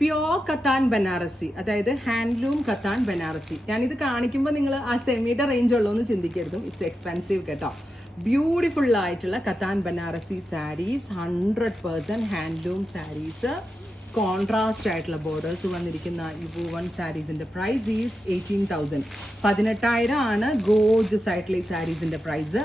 Pure കത്താൻ ബനാറസി, അതായത് handloom കത്താൻ ബനാറസി. ഞാനിത് കാണിക്കുമ്പോൾ നിങ്ങൾ ആ സെമിയുടെ റേഞ്ച് ഉള്ളൂ എന്ന് ചിന്തിക്കരുതും. ഇറ്റ്സ് എക്സ്പെൻസീവ് കേട്ടോ. ബ്യൂട്ടിഫുൾ ആയിട്ടുള്ള കത്താൻ ബനാറസി സാരീസ്, 100% ഹാൻഡ്ലൂം സാരീസ്, കോൺട്രാസ്റ്റ് ആയിട്ടുള്ള ബോർഡേഴ്സ് വന്നിരിക്കുന്ന ഈ വൂവൺ സാരീസിൻ്റെ പ്രൈസ് ഈസ് 18,000. 18,000 ആണ് ഗോർജസ് ആയിട്ടുള്ള ഈ സാരീസിൻ്റെ പ്രൈസ്.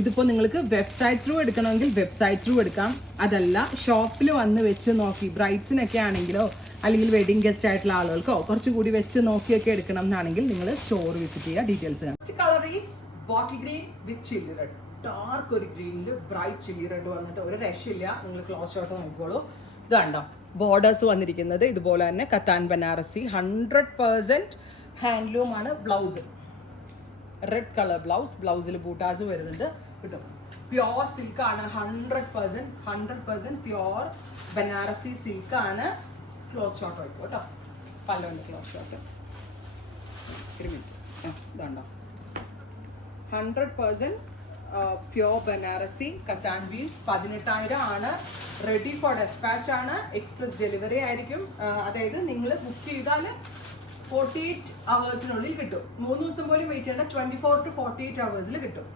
ഇതിപ്പോൾ നിങ്ങൾക്ക് വെബ്സൈറ്റ് ത്രൂ എടുക്കണമെങ്കിൽ വെബ്സൈറ്റ് ത്രൂ എടുക്കാം. അതല്ല ഷോപ്പിൽ വന്ന് വെച്ച് നോക്കി ബ്രൈഡ്സിനൊക്കെ ആണെങ്കിലോ അല്ലെങ്കിൽ വെഡിങ് ഗസ്റ്റ് ആയിട്ടുള്ള ആളുകൾക്കോ കുറച്ചുകൂടി വെച്ച് നോക്കിയൊക്കെ എടുക്കണം എന്നാണെങ്കിൽ നിങ്ങൾ സ്റ്റോർ വിസിറ്റ് ചെയ്യുക. Details next colour is bottle green with chilli red. Dark ഒരു ഗ്രീനിൽ ബ്രൈറ്റ് ചില്ലി റെഡ് വന്നിട്ട് ഒരു രക്ഷയില്ല. നിങ്ങൾ ക്ലോസ് ഷോട്ട് നോക്കിക്കോളൂ. ഇത് കണ്ടോ ബോർഡേഴ്സ് വന്നിരിക്കുന്നത് ഇതുപോലെ തന്നെ കത്താൻ ബനാറസി, 100% ഹാൻഡ്ലൂം ആണ്. ബ്ലൗസ് റെഡ് കളർ ബ്ലൗസ്, ബ്ലൗസിൽ ബൂട്ടാസ് വരുന്നുണ്ട് കിട്ടും. പ്യോർ സിൽക്കാണ്, 100% പ്യോർ ബനാറസി സിൽക്കാണ്. ക്ലോസ് ഷോട്ട് വയ്ക്കും കേട്ടോ. പല്ലുണ്ട് ക്ലോസ് ഷോട്ട്. ഒരു മിനിറ്റ്, ഇതുണ്ടോ 100% പ്യോർ ബനാറസി കത്താൻ വീവ്സ്. 18,000 ആണ്. റെഡി ഫോർ ഡെസ്പാച്ച് ആണ്. എക്സ്പ്രസ് ഡെലിവറി ആയിരിക്കും. അതായത് നിങ്ങൾ ബുക്ക് ചെയ്താൽ 48 hours കിട്ടും. 3 ദിവസം പോലും വെയിറ്റ് ചെയ്യേണ്ട, 24 to 48 hours കിട്ടും.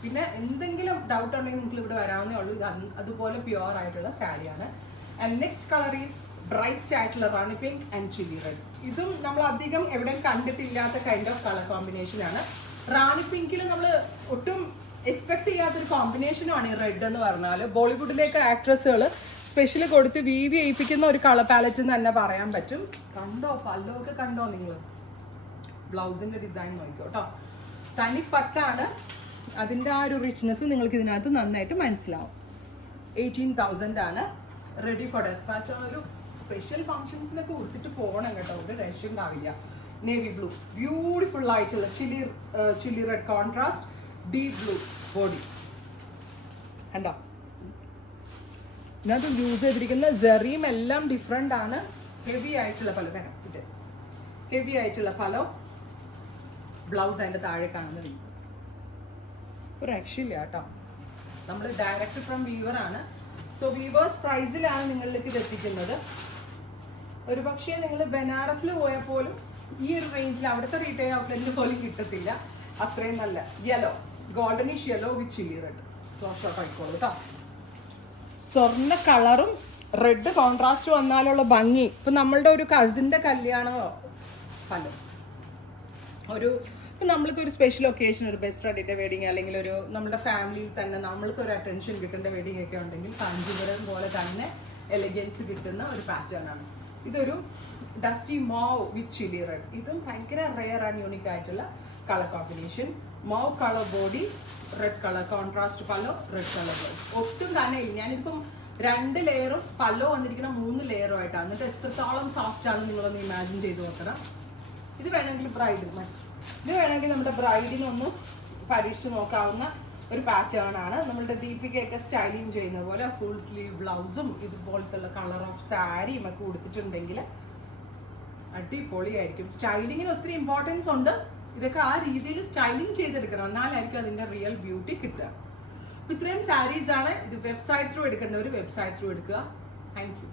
പിന്നെ എന്തെങ്കിലും ഡൗട്ട് ഉണ്ടെങ്കിൽ നിങ്ങൾക്ക് ഇവിടെ വരാവുന്നേ ഉള്ളൂ. ഇത് അതുപോലെ പ്യുവർ ആയിട്ടുള്ള സാരിയാണ്. And next colour is bright ആയിട്ടുള്ള റാണി പിങ്ക് ആൻഡ് ചില്ലി റെഡ്. ഇതും നമ്മൾ അധികം എവിടെയും കണ്ടിട്ടില്ലാത്ത കൈൻഡ് ഓഫ് കളർ കോമ്പിനേഷൻ ആണ്. റാണി പിങ്കിൽ നമ്മൾ ഒട്ടും എക്സ്പെക്ട് ചെയ്യാത്തൊരു കോമ്പിനേഷനുമാണ് ഈ റെഡ് എന്ന് പറഞ്ഞാൽ. ബോളിവുഡിലേക്ക് ആക്ട്രസുകൾ സ്പെഷ്യൽ കൊടുത്ത് വീവി ചെയ്യിപ്പിക്കുന്ന ഒരു കളർ പാലറ്റ് എന്ന് തന്നെ പറയാൻ പറ്റും. കണ്ടോ പല്ലൊക്കെ കണ്ടോ നിങ്ങൾ? ബ്ലൗസിന്റെ ഡിസൈൻ നോക്കിക്കോ കേട്ടോ. തനിപ്പട്ടാണ്. അതിൻ്റെ ആ ഒരു റിച്ച്നെസ് നിങ്ങൾക്ക് ഇതിനകത്ത് നന്നായിട്ട് മനസ്സിലാവും. 18,000 ആണ്. Ready for dispatch. ഒരു സ്പെഷ്യൽ ഫംഗ്ഷൻസിനൊക്കെ കൊടുത്തിട്ട് പോകണം കേട്ടോ. ഒരു രക്ഷ ഉണ്ടാവില്ല. നേവി ബ്ലൂ, ബ്യൂട്ടിഫുൾ ആയിട്ടുള്ള chilli red contrast, deep blue body കണ്ടോ. ഇതിനകത്ത് യൂസ് ചെയ്തിരിക്കുന്ന സെറിയും എല്ലാം ഡിഫറെൻ്റ് ആണ്. ഹെവി ആയിട്ടുള്ള പല വേണം. ഇത് ഹെവി ആയിട്ടുള്ള പലോ. ബ്ലൗസ് അതിൻ്റെ താഴെ കാണുന്നത് ഒരു രക്ഷയില്ല കേട്ടോ. നമ്മൾ ഡയറക്റ്റ് ഫ്രം വീവറാണ്. സോ വീവേഴ്സ് പ്രൈസിലാണ് നിങ്ങളിലേക്ക് ഇത് എത്തിക്കുന്നത്. ഒരു പക്ഷേ നിങ്ങൾ ബനാറസിൽ പോയാൽ പോലും ഈ ഒരു റേഞ്ചിൽ അവിടുത്തെ റീറ്റെയിൽ ഔട്ട്ലെറ്റിൽ പോലും കിട്ടത്തില്ല. അത്രയും നല്ല yellow, goldenish yellow with chilli red. Close shot ആയിക്കോളൂ കേട്ടോ. സ്വർണ്ണ കളറും റെഡ് കോൺട്രാസ്റ്റ് വന്നാലുള്ള ഭംഗി. ഇപ്പം നമ്മളുടെ ഒരു കസിൻ്റെ കല്യാണമോ പല ഒരു ഇപ്പം നമ്മൾക്ക് ഒരു സ്പെഷ്യൽ ഒക്കേഷൻ, ഒരു ബെസ്റ്റ് ഫ്രണ്ടിൻ്റെ വെഡിങ്, അല്ലെങ്കിൽ ഒരു നമ്മുടെ ഫാമിലിയിൽ തന്നെ നമ്മൾക്ക് ഒരു അറ്റൻഷൻ കിട്ടേണ്ട വെഡിങ് ഒക്കെ ഉണ്ടെങ്കിൽ കാഞ്ചീപുരം പോലെ തന്നെ എലഗൻസ് കിട്ടുന്ന ഒരു പാറ്റേൺ ആണ്. ഇതൊരു ഡസ്റ്റി മാവ് വിത്ത് ചില്ലി റെഡ്. ഇതും ഭയങ്കര റെയർ ആൻഡ് യൂണിക് ആയിട്ടുള്ള കളർ കോമ്പിനേഷൻ. മാവ് colour body, red colour contrast pallu, red colour blouse. ഒട്ടും തന്നെ ഇല്ല. ഞാനിപ്പം 2 ലെയറും പല്ലോ വന്നിരിക്കുന്ന 3 ലെയറും ആയിട്ടാണ്. എന്നിട്ട് എത്രത്തോളം സോഫ്റ്റ് ആണെന്ന് നിങ്ങളൊന്ന് ഇമാജിൻ ചെയ്ത് നോക്കണം. ഇത് വേണമെങ്കിൽ നമ്മുടെ ബ്രൈഡിനൊന്ന് പരീക്ഷിച്ച് നോക്കാവുന്ന ഒരു പാറ്റേൺ ആണ്. നമ്മളുടെ ദീപികയൊക്കെ സ്റ്റൈലിങ് ചെയ്യുന്ന പോലെ ഫുൾ സ്ലീവ് ബ്ലൗസും ഇതുപോലത്തെ കളർ ഓഫ് സാരിയും ഒക്കെ കൊടുത്തിട്ടുണ്ടെങ്കിൽ അടിപൊളിയായിരിക്കും. സ്റ്റൈലിങ്ങിന് ഒത്തിരി ഇമ്പോർട്ടൻസ് ഉണ്ട്. ഇതൊക്കെ ആ രീതിയിൽ സ്റ്റൈലിംഗ് ചെയ്തെടുക്കണം, എന്നാലായിരിക്കും അതിൻ്റെ റിയൽ ബ്യൂട്ടി കിട്ടുക. അപ്പോൾ ഇത്രയും സാരീസ് ആണ്. ഇത് വെബ്സൈറ്റ് ത്രൂ എടുക്കേണ്ടവർ വെബ്സൈറ്റ് ത്രൂ എടുക്കുക. Thank you.